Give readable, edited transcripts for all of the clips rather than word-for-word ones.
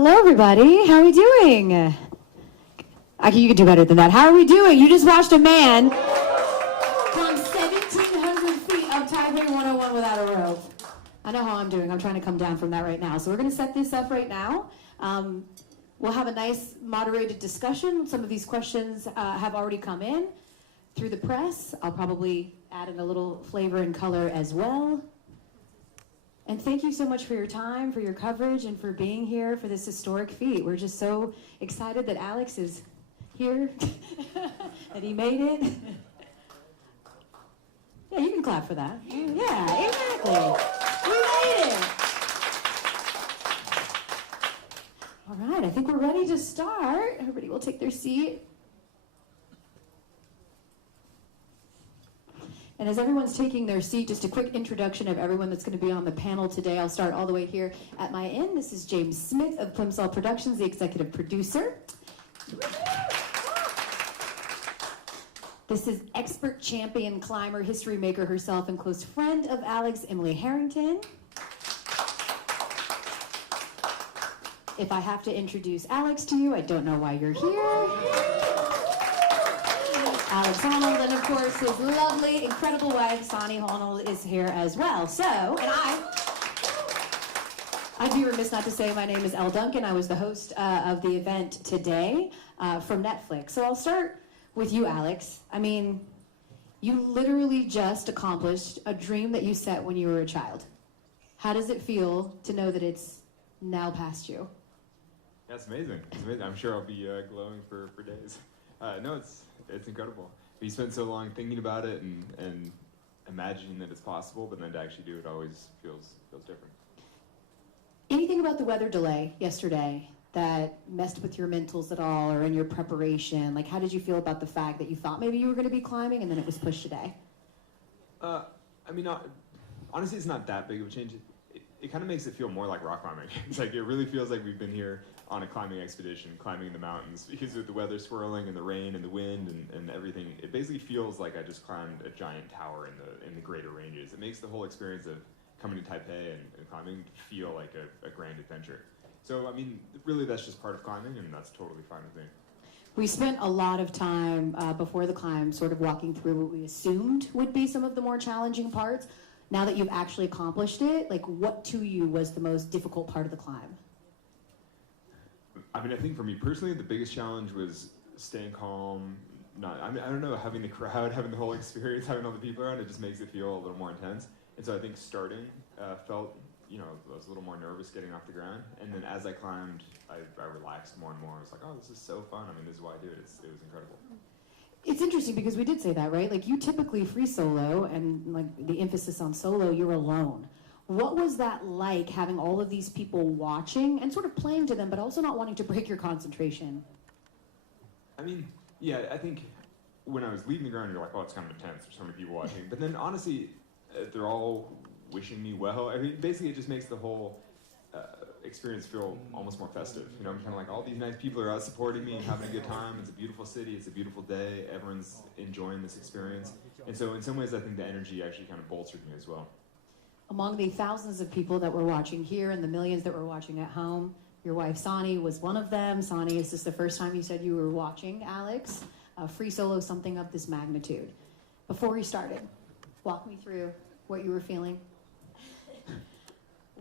Hello, everybody. How are we doing? You can do better than that. How are we doing? You just watched a man climb 1,700 feet up Taipei 101 without a rope. I know how I'm doing. I'm trying to come down from that right now. So we're going to set this up right now. We'll have a nice moderated discussion. Some of these questions have already come in through the press. I'll probably add in a little flavor and color as well. And thank you so much for your time, for your coverage, and for being here for this historic feat. We're just so excited that Alex is here, that he made it. Yeah, you can clap for that. Yeah, exactly. We made it. All right, I think we're ready to start. Everybody will take their seat. And as everyone's taking their seat, just a quick introduction of everyone that's going to be on the panel today. I'll start all the way here at my end. This is James Smith of Plimsoll Productions, the executive producer. This is expert champion climber, history maker herself, and close friend of Alex, Emily Harrington. If I have to introduce Alex to you, I don't know why you're here. Alex Honnold, and of course his lovely, incredible wife, Sonny Honnold, is here as well. So, and I'd be remiss not to say my name is Elle Duncan. I was the host of the event today from Netflix. So I'll start with you, Alex. I mean, you literally just accomplished a dream that you set when you were a child. How does it feel to know that it's now past you? That's amazing. It's amazing. I'm sure I'll be glowing for days. No, it's incredible. We spent so long thinking about it and imagining that it's possible, but then to actually do it always feels different. Anything about the weather delay yesterday that messed with your mentals at all, or in your preparation? Like, how did you feel about the fact that you thought maybe you were going to be climbing and then it was pushed today? I mean, honestly, it's not that big of a change. It kind of makes it feel more like rock climbing. It's like, it really feels like we've been here on a climbing expedition, climbing the mountains, because with the weather swirling and the rain and the wind and everything, it basically feels like I just climbed a giant tower in the greater ranges. It makes the whole experience of coming to Taipei and climbing feel like a grand adventure. So, I mean, really that's just part of climbing, and that's totally fine with me. We spent a lot of time before the climb sort of walking through what we assumed would be some of the more challenging parts. Now that you've actually accomplished it, like, what to you was the most difficult part of the climb? I mean, I think for me personally, the biggest challenge was staying calm. I don't know, having the crowd, having the whole experience, having all the people around, it just makes it feel a little more intense. And so I think starting felt, I was a little more nervous getting off the ground. And then as I climbed, I relaxed more and more. I was like, oh, this is so fun. I mean, this is why I do it. It was incredible. It's interesting because we did say that, right? Like, you typically free solo, and like the emphasis on solo, you're alone. What was that like, having all of these people watching and sort of playing to them, but also not wanting to break your concentration? I mean, yeah, I think when I was leaving the ground, you're like, oh, it's kind of intense. There's so many people watching. But then honestly, they're all wishing me well. I mean, basically, it just makes the whole experience feel almost more festive. I'm kind of like, all these nice people are out supporting me and having a good time. It's a beautiful city. It's a beautiful day. Everyone's enjoying this experience. And so in some ways, I think the energy actually kind of bolstered me as well. Among the thousands of people that were watching here and the millions that were watching at home, your wife, Sonny, was one of them. Sonny, is this the first time you said you were watching Alex free solo something of this magnitude? Before we started, walk me through what you were feeling.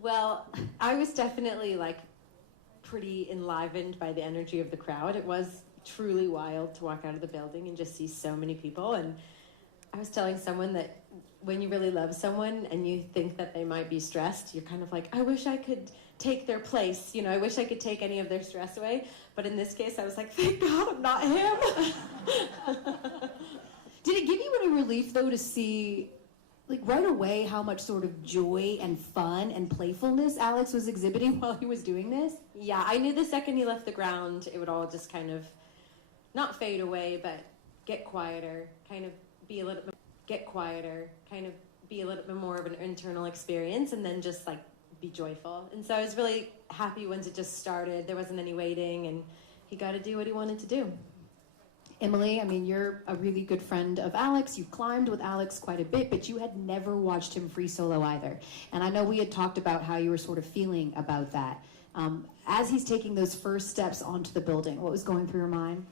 Well, I was definitely pretty enlivened by the energy of the crowd. It was truly wild to walk out of the building and just see so many people. And I was telling someone that when you really love someone and you think that they might be stressed, you're kind of like, I wish I could take their place. I wish I could take any of their stress away. But in this case, I was like, thank God I'm not him. Did it give you any relief, though, to see, right away how much sort of joy and fun and playfulness Alex was exhibiting while he was doing this? Yeah, I knew the second he left the ground, it would all just kind of not fade away, but get quieter, kind of be a little bit more of an internal experience, and then just be joyful. And so I was really happy once it just started. There wasn't any waiting, and he got to do what he wanted to do. Emily, I mean, you're a really good friend of Alex. You've climbed with Alex quite a bit, but you had never watched him free solo either. And I know we had talked about how you were sort of feeling about that. As he's taking those first steps onto the building, what was going through your mind?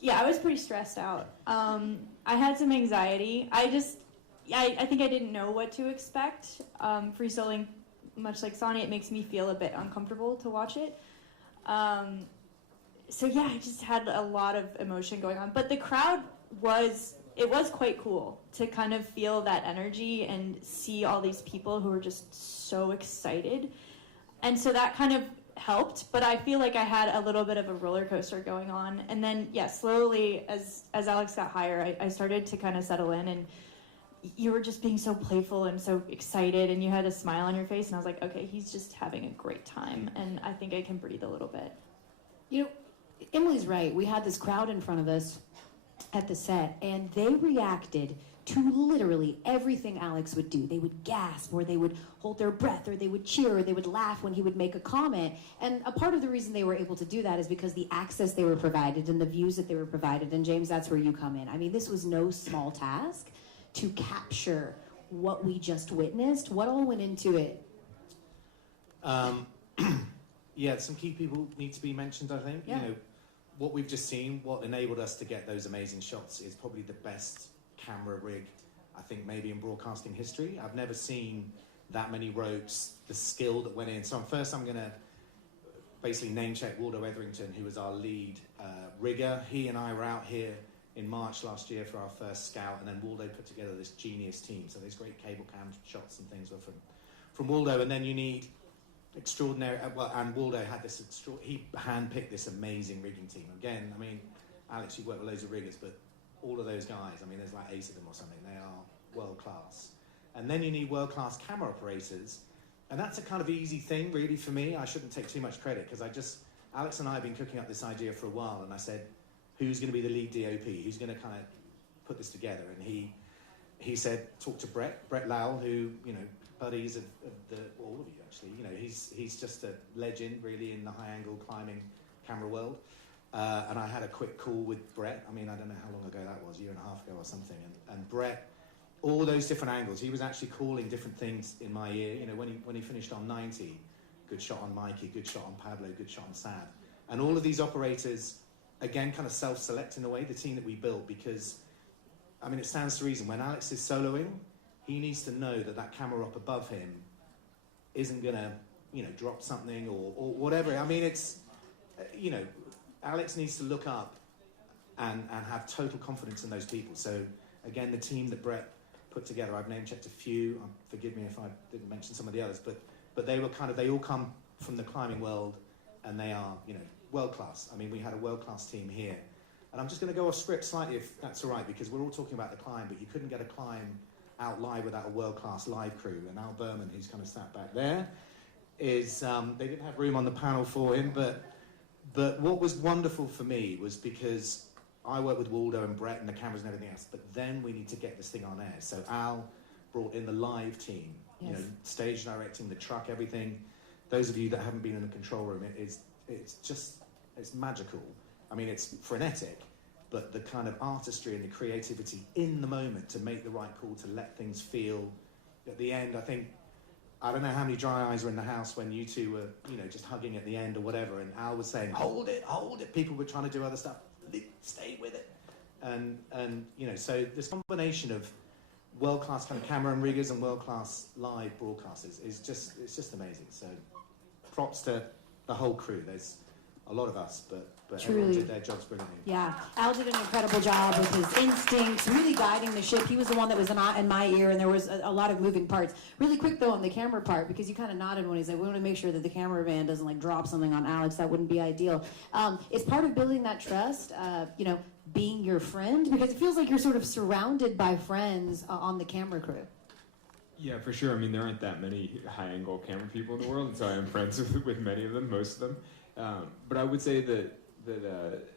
Yeah, I was pretty stressed out. I had some anxiety. I think I didn't know what to expect. Free soloing, much like Sonny, it makes me feel a bit uncomfortable to watch it. So yeah, I just had a lot of emotion going on. But the crowd was quite cool to kind of feel that energy and see all these people who were just so excited. And so that kind of helped, but I feel like I had a little bit of a roller coaster going on. And then, yeah, slowly, as Alex got higher, I started to kind of settle in, and you were just being so playful and so excited, and you had a smile on your face, and I was like, okay, he's just having a great time, and I think I can breathe a little bit. You know, Emily's right. We had this crowd in front of us at the set, and they reacted to literally everything Alex would do. They would gasp, or they would hold their breath, or they would cheer, or they would laugh when he would make a comment. And a part of the reason they were able to do that is because the access they were provided and the views that they were provided. And James, that's where you come in. I mean, this was no small task to capture what we just witnessed. What all went into it? Yeah, some key people need to be mentioned, I think. Yeah. You know, what we've just seen, what enabled us to get those amazing shots is probably the best camera rig, I think, maybe in broadcasting history. I've never seen that many ropes, the skill that went in. So first I'm going to basically name check Waldo Etherington, who was our lead rigger. He and I were out here in March last year for our first scout, and then Waldo put together this genius team. So these great cable cam shots and things were from Waldo. And then you need extraordinary, and Waldo had this, he handpicked this amazing rigging team. Again, I mean, Alex, you've worked with loads of riggers, but all of those guys, I mean, there's like 8 of them or something. They are world class. And then you need world class camera operators. And that's a kind of easy thing, really, for me. I shouldn't take too much credit, because Alex and I have been cooking up this idea for a while, and I said, who's going to be the lead DOP? Who's going to kind of put this together? And he said, talk to Brett Lowell, who, you know, buddies of all of you, actually. You know, he's just a legend, really, in the high-angle climbing camera world. And I had a quick call with Brett. I mean, I don't know how long ago that was, a year and a half ago or something. And Brett, all those different angles, he was actually calling different things in my ear. You know, when he finished on 90, good shot on Mikey, good shot on Pablo, good shot on Sad. And all of these operators, again, kind of self-select in a way, the team that we built, because, I mean, it stands to reason. When Alex is soloing, he needs to know that that camera up above him isn't going to, you know, drop something or whatever. I mean, it's, you know, Alex needs to look up and have total confidence in those people. So, again, the team that Brett put together, I've name-checked a few. Forgive me if I didn't mention some of the others, but they were they all come from the climbing world, and they are, you know, world-class. I mean, we had a world-class team here. And I'm just going to go off script slightly, if that's all right, because we're all talking about the climb, but you couldn't get a climb out live without a world-class live crew. And Al Berman, who's kind of sat back there, is, they didn't have room on the panel for him, but what was wonderful for me was because I work with Waldo and Brett and the cameras and everything else, but then we need to get this thing on air. So Al brought in the live team, you know, stage directing, the truck, everything. Those of you that haven't been in the control room, it's magical. I mean, it's frenetic, but the kind of artistry and the creativity in the moment to make the right call, to let things feel. At the end, I don't know how many dry eyes were in the house when you two were, you know, just hugging at the end or whatever, and Al was saying, hold it. People were trying to do other stuff. Stay with it. And you know, so this combination of world-class kind of camera and riggers and world-class live broadcasters it's just amazing. So props to the whole crew. There's a lot of us, but everyone did their jobs brilliantly. Yeah, Al did an incredible job with his instincts, really guiding the ship. He was the one that was in my ear, and there was a lot of moving parts. Really quick, though, on the camera part, because you kind of nodded when he said, we want to make sure that the cameraman doesn't, like, drop something on Alex. That wouldn't be ideal. It's part of building that trust, you know, being your friend, because it feels like you're sort of surrounded by friends on the camera crew. Yeah, for sure. I mean, there aren't that many high-angle camera people in the world, and so I am friends with many of them, most of them. But I would say that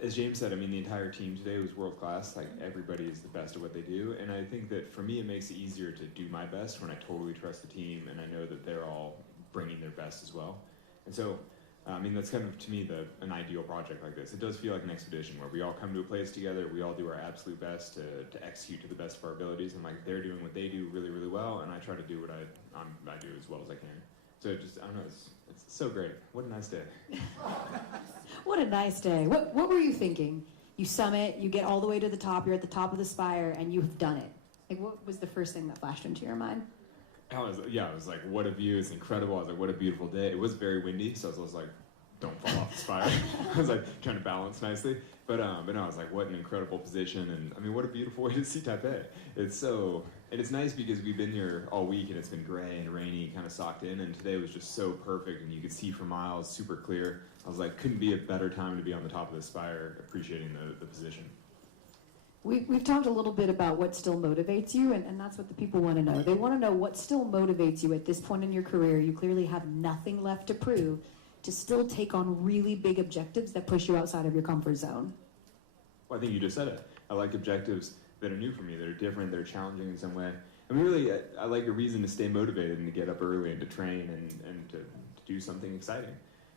as James said, I mean, the entire team today was world-class. Like, everybody is the best at what they do, and I think that for me it makes it easier to do my best when I totally trust the team and I know that they're all bringing their best as well. And so, I mean, that's kind of, to me, an ideal project like this. It does feel like an expedition where we all come to a place together, we all do our absolute best to execute to the best of our abilities, and like, they're doing what they do really, really well, and I try to do what I do as well as I can. So I don't know, it's so great. What a nice day. What a nice day. What were you thinking? You summit, you get all the way to the top, you're at the top of the spire, and you've done it. Like, what was the first thing that flashed into your mind? I was like, what a view, it's incredible. I was like, what a beautiful day. It was very windy, so I was like, don't fall off the spire. I was like trying to balance nicely. But no, I was like, what an incredible position, and I mean, what a beautiful way to see Taipei. And it's nice because we've been here all week and it's been gray and rainy, kind of socked in, and today was just so perfect and you could see for miles, super clear. I was like, couldn't be a better time to be on the top of the spire, appreciating the position. We've talked a little bit about what still motivates you, and that's what the people want to know. They want to know what still motivates you at this point in your career. You clearly have nothing left to prove, to still take on really big objectives that push you outside of your comfort zone. Well, I think you just said it. I like objectives that are new for me, that are different, that are challenging in some way. I mean, really, I like a reason to stay motivated and to get up early and to train and to do something exciting.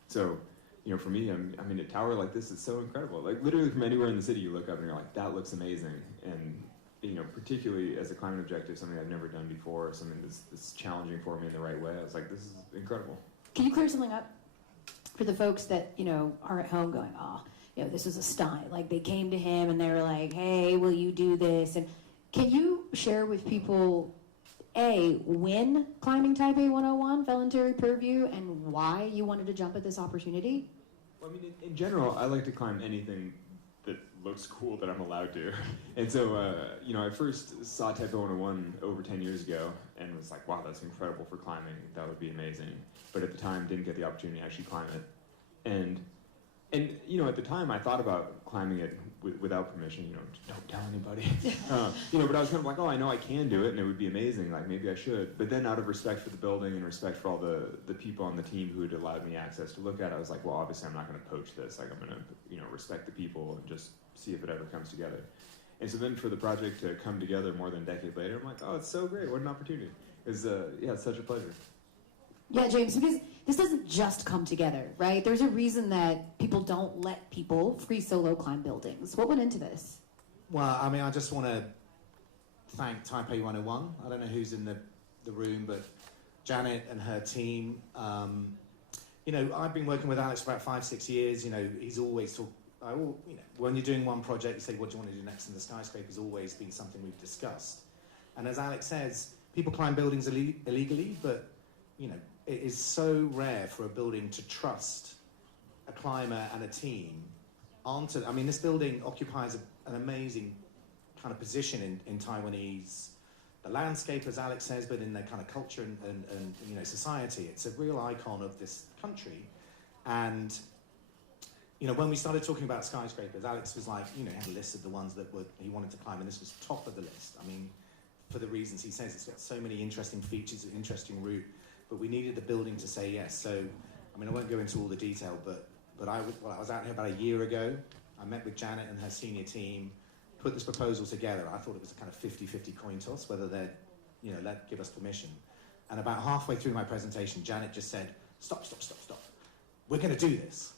So, you know, for me, I mean, a tower like this is so incredible. Like, literally from anywhere in the city, you look up and you're like, that looks amazing. And, you know, particularly as a climbing objective, something I've never done before, something that's challenging for me in the right way. I was like, this is incredible. Can you clear something up for the folks that, you know, are at home going, oh, you know, this was a stunt. Like, they came to him and they were like, hey, will you do this? And can you share with people, A, when climbing Taipei 101 fell into your purview and why you wanted to jump at this opportunity? Well, I mean, in general, I like to climb anything that looks cool that I'm allowed to. And so, you know, I first saw Taipei 101 over 10 years ago and was like, wow, that's incredible for climbing. That would be amazing. But at the time, didn't get the opportunity to actually climb it. And you know, at the time, I thought about climbing it without permission. You know, don't tell anybody. You know, but I was kind of like, oh, I know I can do it, and it would be amazing. Like, maybe I should. But then, out of respect for the building and respect for all the people on the team who had allowed me access to look at it, I was like, well, obviously, I'm not going to poach this. Like, I'm going to, you know, respect the people and just see if it ever comes together. And so then, for the project to come together more than a decade later, I'm like, oh, it's so great. What an opportunity. It's such a pleasure. Yeah, James, because this doesn't just come together, right? There's a reason that people don't let people free solo climb buildings. What went into this? Well, I mean, I just want to thank Taipei 101. I don't know who's in the room, but Janet and her team. You know, I've been working with Alex for about 5-6 years. You know, he's always when you're doing one project, you say, what do you want to do next? And the skyscraper has always been something we've discussed. And as Alex says, people climb buildings illegally, but, you know, it is so rare for a building to trust a climber and a team. I mean, this building occupies an amazing kind of position in Taiwanese, the landscape, as Alex says, but in their kind of culture and you know, society. It's a real icon of this country. And, you know, when we started talking about skyscrapers, Alex was like, you know, he had a list of the ones that he wanted to climb, and this was top of the list. I mean, for the reasons he says, it's got so many interesting features, an interesting route. But we needed the building to say yes. So, I mean, I won't go into all the detail, but I was out here about a year ago. I met with Janet and her senior team, put this proposal together. I thought it was a kind of 50-50 coin toss, whether they'd, you know, give us permission. And about halfway through my presentation, Janet just said, stop. We're going to do this.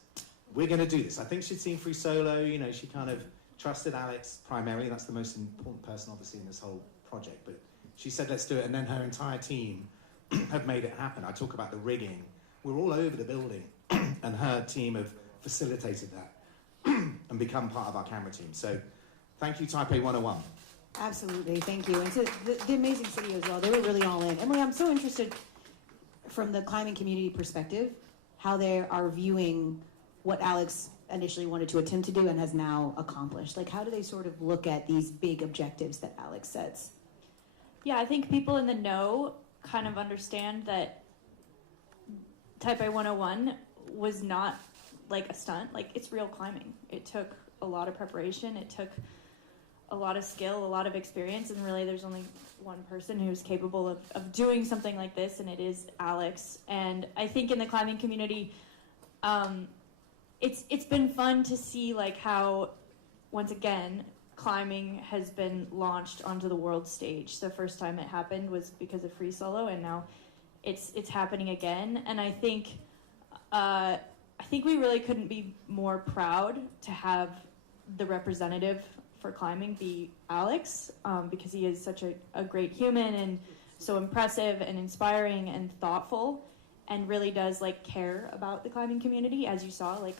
We're going to do this. I think she'd seen Free Solo. You know, she kind of trusted Alex primarily. That's the most important person, obviously, in this whole project. But she said, let's do it. And then her entire team have made it happen. I talk about the rigging. We're all over the building, and her team have facilitated that and become part of our camera team. So thank you, Taipei 101. Absolutely, thank you. And to the amazing city as well, they were really all in. Emily, I'm so interested from the climbing community perspective, how they are viewing what Alex initially wanted to attempt to do and has now accomplished. Like, how do they sort of look at these big objectives that Alex sets? Yeah, I think people in the know kind of understand that Taipei 101 was not like a stunt. Like, it's real climbing. It took a lot of preparation. It took a lot of skill, a lot of experience, and really there's only one person who's capable of doing something like this, and it is Alex. And I think in the climbing community, it's been fun to see like how, once again, climbing has been launched onto the world stage. The first time it happened was because of Free Solo, and now it's happening again. And I think we really couldn't be more proud to have the representative for climbing be Alex, because he is such a great human and so impressive and inspiring and thoughtful. and really does like care about the climbing community. As you saw, like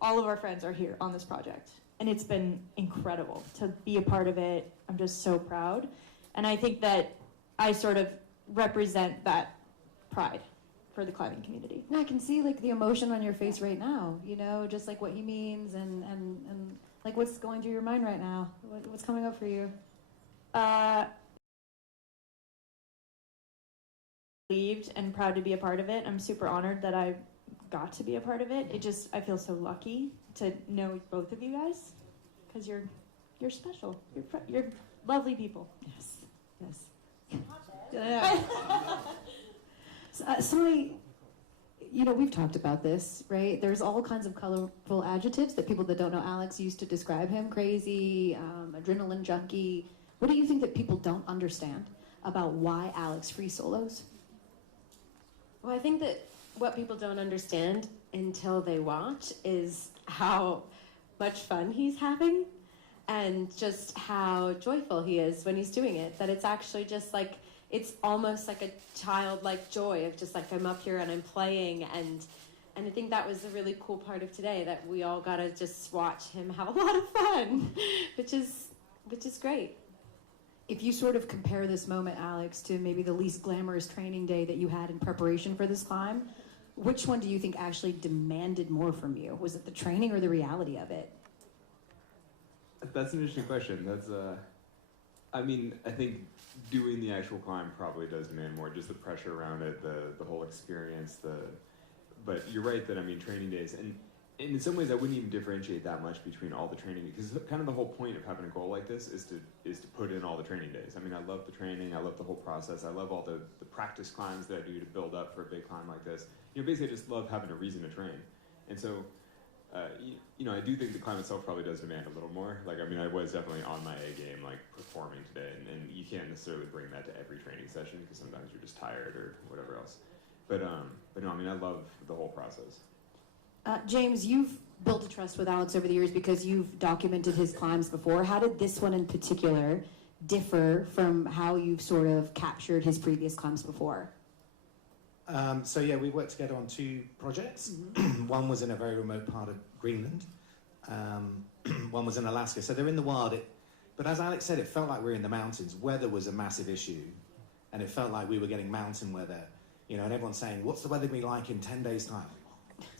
all of our friends are here on this project, and it's been incredible to be a part of it. I'm just so proud, and I think that I sort of represent that pride for the climbing community. I can see like the emotion on your face right now, you know, just like what he means and like what's going through your mind right now. What's coming up for you? Relieved and proud to be a part of it. I'm super honored that I got to be a part of it. I feel so lucky to know both of you guys, because you're special. You're lovely people. Yes. Yeah. Sonny, you know, we've talked about this, right? There's all kinds of colorful adjectives that people that don't know Alex used to describe him: crazy, adrenaline junkie. What do you think that people don't understand about why Alex free solos? Well, I think that what people don't understand until they watch is how much fun he's having and just how joyful he is when he's doing it. That it's actually just like, it's almost like a childlike joy of just like, I'm up here and I'm playing, and I think that was a really cool part of today, that we all got to just watch him have a lot of fun, which is great. If you sort of compare this moment, Alex, to maybe the least glamorous training day that you had in preparation for this climb, which one do you think actually demanded more from you? Was it the training or the reality of it? That's an interesting question. I mean, I think doing the actual climb probably does demand more, just the pressure around it, the whole experience, but you're right that, I mean, training days, and in some ways I wouldn't even differentiate that much between all the training, because kind of the whole point of having a goal like this is to put in all the training days. I mean, I love the training, I love the whole process, I love all the practice climbs that I do to build up for a big climb like this. You know, basically I just love having a reason to train. And so, you know, I do think the climb itself probably does demand a little more. Like, I mean, I was definitely on my A game, like, performing today, and you can't necessarily bring that to every training session, because sometimes you're just tired or whatever else. But no, I mean, I love the whole process. James, you've built a trust with Alex over the years because you've documented his climbs before. How did this one in particular differ from how you've sort of captured his previous climbs before? So yeah, we worked together on 2 projects. Mm-hmm. One was in a very remote part of Greenland. One was in Alaska. So they're in the wild. But as Alex said, it felt like we were in the mountains. Weather was a massive issue, and it felt like we were getting mountain weather. You know, and everyone's saying, "What's the weather going to be like in 10 days' time?"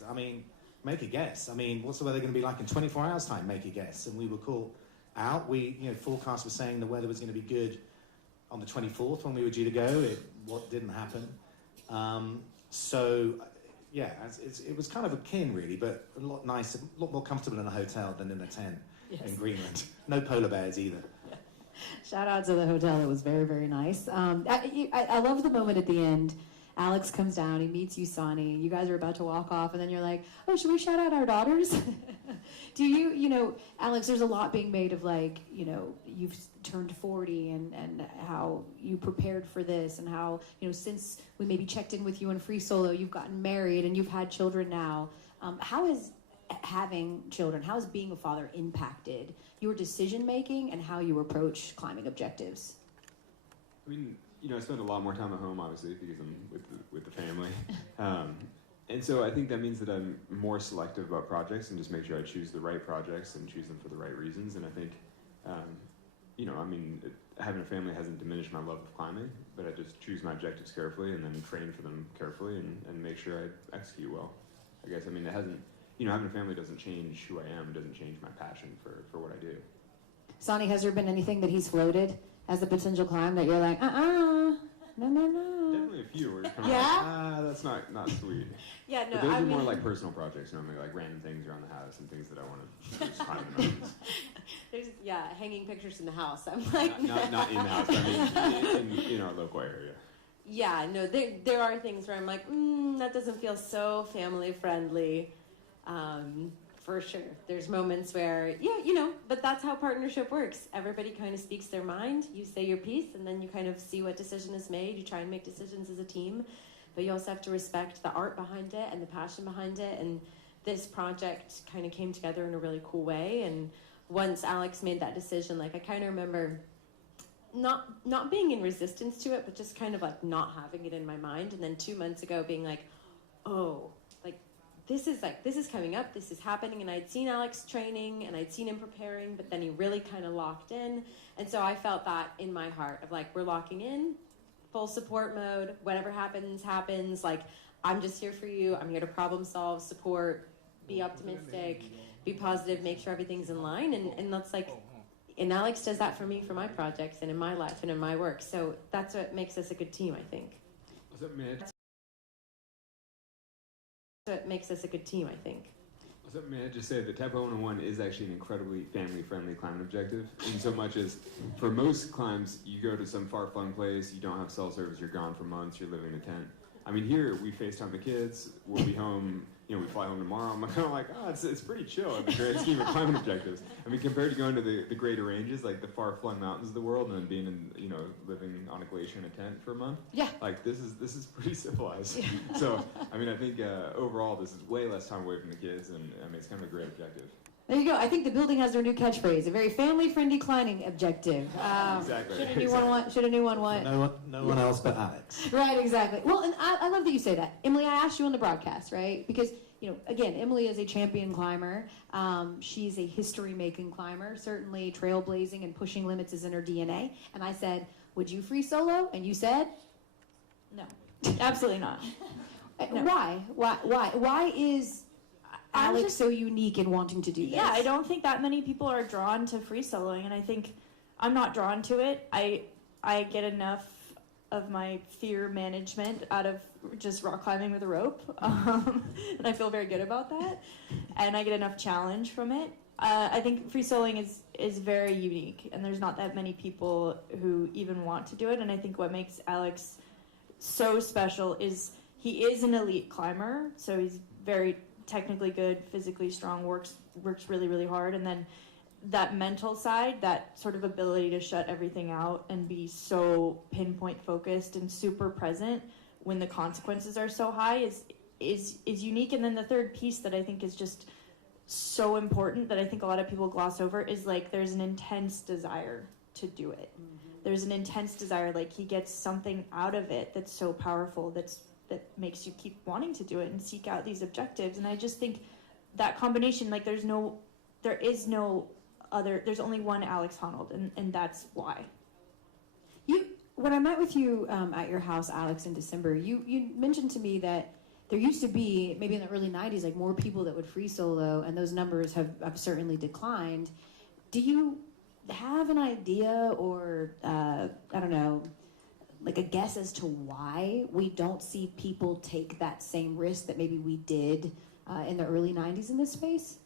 I mean, make a guess. I mean, what's the weather going to be like in 24 hours' time? Make a guess. And we were caught out. Forecast was saying the weather was going to be good on the 24th when we were due to go. What didn't happen. So, yeah, it was kind of akin, really, but a lot nicer, a lot more comfortable in a hotel than in a tent in Greenland. No polar bears either. Shout out to the hotel. It was very, very nice. I love the moment at the end. Alex comes down, he meets you, Sonny. You guys are about to walk off, and then you're like, oh, should we shout out our daughters? Do you know, Alex, there's a lot being made of, like, you know, you've turned 40 and how you prepared for this, and how, you know, since we maybe checked in with you in Free Solo, you've gotten married and you've had children now. How has having children, how has being a father impacted your decision-making and how you approach climbing objectives? I mean, you know, I spend a lot more time at home, obviously, because I'm with the family. And so I think that means that I'm more selective about projects and just make sure I choose the right projects and choose them for the right reasons. And I think, you know, I mean, having a family hasn't diminished my love of climbing, but I just choose my objectives carefully and then train for them carefully and make sure I execute well. I guess, I mean, it hasn't, you know, having a family doesn't change who I am, doesn't change my passion for what I do. Sonny, has there been anything that he's floated as a potential climb that you're like, no. Definitely a few where you're kind of like, that's not sweet. Yeah, no, but those I are mean, more like personal projects, normally, like random things around the house and things that I want to just climb the mountains. There's, hanging pictures in the house. I'm like, not in the house, but I mean, in our local area. Yeah, no, there are things where I'm like, that doesn't feel so family friendly. For sure. There's moments where, you know, but that's how partnership works. Everybody kind of speaks their mind. You say your piece, and then you kind of see what decision is made. You try and make decisions as a team, but you also have to respect the art behind it and the passion behind it. And this project kind of came together in a really cool way. And once Alex made that decision, like, I kind of remember not being in resistance to it, but just kind of like not having it in my mind. And then 2 months ago being like, oh, this is coming up, this is happening, and I'd seen Alex training and I'd seen him preparing, but then he really kind of locked in. And so I felt that in my heart of we're locking in, full support mode, whatever happens, happens. I'm just here for you. I'm here to problem solve, support, be optimistic, be positive, make sure everything's in line. And that's and Alex does that for me, for my projects and in my life and in my work. So that's what makes us a good team, I think. What's up, Mitch? What makes us a good team, I think. So may I just say that Taipei 101 is actually an incredibly family-friendly climbing objective, in so much as for most climbs, you go to some far-flung place, you don't have cell service, you're gone for months, you're living in a tent. I mean, here we FaceTime the kids, we'll be home, we fly home tomorrow. I'm kind of it's pretty chill in the grand scheme of climbing objectives. I mean, compared to going to the greater ranges, the far-flung mountains of the world, and then being in, living on a glacier in a tent for a month. Yeah. This is pretty civilized. Yeah. So, I mean, I think overall this is way less time away from the kids, and I mean, it's kind of a great objective. There you go. I think the building has their new catchphrase, a very family-friendly climbing objective. Exactly. Should anyone want? No one else but Alex. Right, exactly. Well, and I love that you say that. Emily, I asked you on the broadcast, right? Because, again, Emily is a champion climber. She's a history-making climber. Certainly trailblazing and pushing limits is in her DNA. And I said, would you free solo? And you said? No, absolutely not. No. Why? Why is Alex so unique in wanting to do this? Yeah, I don't think that many people are drawn to free soloing, and I think I'm not drawn to it. I get enough of my fear management out of just rock climbing with a rope, and I feel very good about that, and I get enough challenge from it. I think free soloing is very unique, and there's not that many people who even want to do it, and I think what makes Alex so special is he is an elite climber, so he's very technically good, physically strong, works really, really hard, and then that mental side, that sort of ability to shut everything out and be so pinpoint focused and super present when the consequences are so high is unique. And then the third piece that I think is just so important that I think a lot of people gloss over is there's an intense desire to do it. Mm-hmm. There's an intense desire, he gets something out of it that's so powerful, that makes you keep wanting to do it and seek out these objectives. And I just think that combination, there's only one Alex Honnold, and that's why. When I met with you at your house, Alex, in December, you mentioned to me that there used to be, maybe in the early 90s, more people that would free solo, and those numbers have certainly declined. Do you have an idea or, I don't know, a guess as to why we don't see people take that same risk that maybe we did in the early 90s in this space?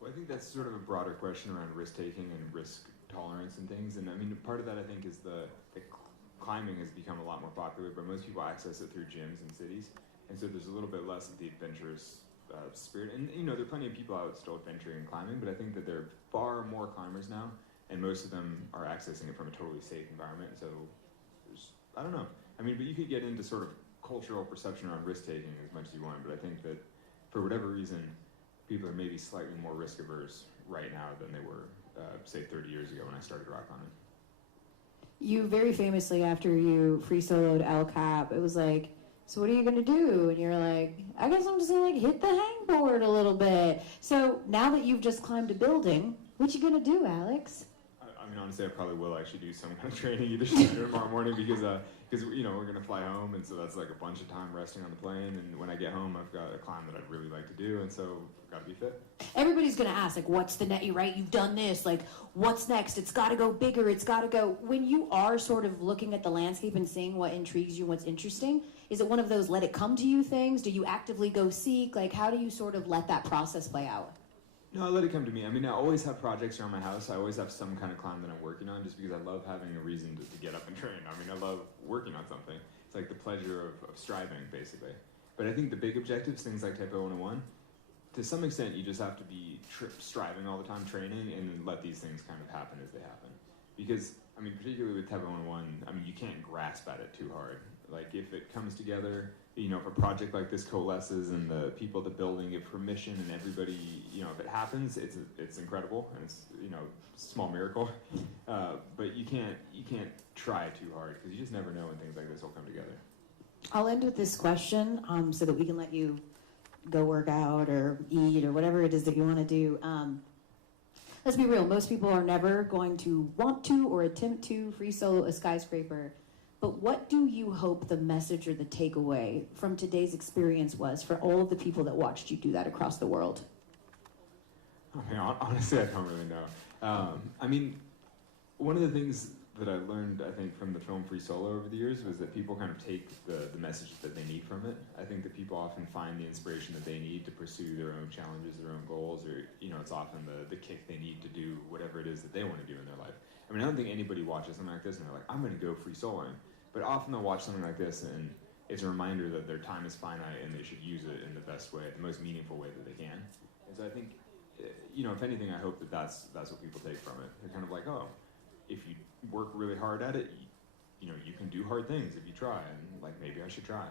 Well, I think that's sort of a broader question around risk-taking and risk tolerance and things. And I mean, part of that I think is the climbing has become a lot more popular, but most people access it through gyms and cities. And so there's a little bit less of the adventurous spirit. And there are plenty of people out still adventuring and climbing, but I think that there are far more climbers now, and most of them are accessing it from a totally safe environment. So I don't know. I mean, but you could get into sort of cultural perception around risk-taking as much as you want, but I think that for whatever reason, people are maybe slightly more risk-averse right now than they were, say, 30 years ago when I started rock climbing. You very famously, after you free soloed El Cap, it was so what are you going to do? And you're I guess I'm just going to hit the hangboard a little bit. So now that you've just climbed a building, what you going to do, Alex? I mean, honestly, I probably will actually do some kind of training either today or tomorrow morning because we're going to fly home, and so that's a bunch of time resting on the plane, and when I get home, I've got a climb that I'd really like to do, and so I've got to be fit. Everybody's going to ask, what's the next, right? You've done this, what's next? It's got to go bigger, it's got to go. When you are sort of looking at the landscape and seeing what intrigues you, what's interesting, is it one of those let it come to you things? Do you actively go seek? How do you sort of let that process play out? No, I let it come to me. I mean, I always have projects around my house. I always have some kind of climb that I'm working on just because I love having a reason to get up and train. I mean, I love working on something. It's the pleasure of striving, basically. But I think the big objectives, things like Taipei 101, to some extent, you just have to be striving all the time, training, and then let these things kind of happen as they happen. Because, I mean, particularly with Taipei 101, I mean, you can't grasp at it too hard. If it comes together, if a project like this coalesces and the people at the building give permission and everybody, if it happens, it's incredible and it's, a small miracle. But you can't try too hard because you just never know when things like this will come together. I'll end with this question so that we can let you go work out or eat or whatever it is that you want to do. Let's be real, most people are never going to want to or attempt to free solo a skyscraper. But what do you hope the message or the takeaway from today's experience was for all of the people that watched you do that across the world? I mean, honestly, I don't really know. I mean, one of the things that I learned, I think, from the film Free Solo over the years was that people kind of take the message that they need from it. I think that people often find the inspiration that they need to pursue their own challenges, their own goals, or, you know, it's often the kick they need to do whatever it is that they want to do in their life. I mean, I don't think anybody watches something like this and they're like, I'm going to go free soloing. But often they'll watch something like this and it's a reminder that their time is finite and they should use it in the best way, the most meaningful way that they can. And so I think, you know, if anything, I hope that that's what people take from it. They're kind of like, oh, if you work really hard at it, you know, you can do hard things if you try, and like maybe I should try.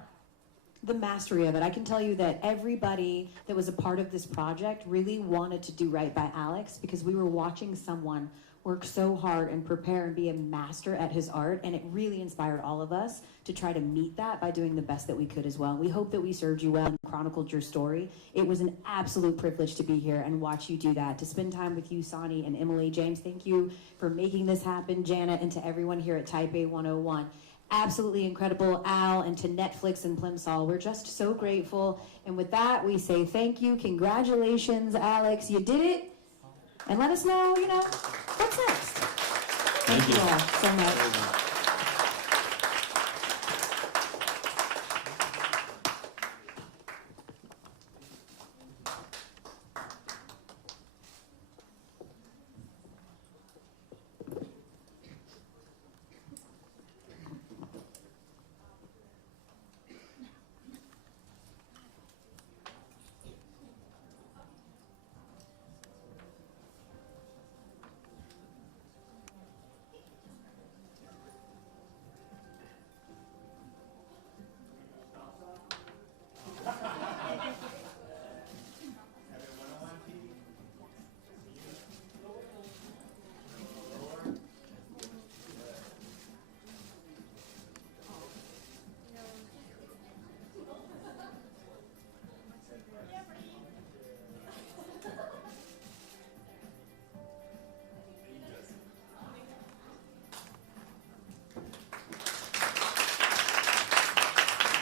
The mastery of it. I can tell you that everybody that was a part of this project really wanted to do right by Alex, because we were watching someone work so hard and prepare and be a master at his art, and it really inspired all of us to try to meet that by doing the best that we could as well. We hope that we served you well and chronicled your story. It was an absolute privilege to be here and watch you do that, to spend time with you, Sonny and Emily. James, thank you for making this happen. Janet, and to everyone here at Taipei 101. Absolutely incredible. Al, and to Netflix and Plimsoll, we're just so grateful. And with that, we say thank you. Congratulations, Alex. You did it. And let us know, you know, what's next. Thank you all so much.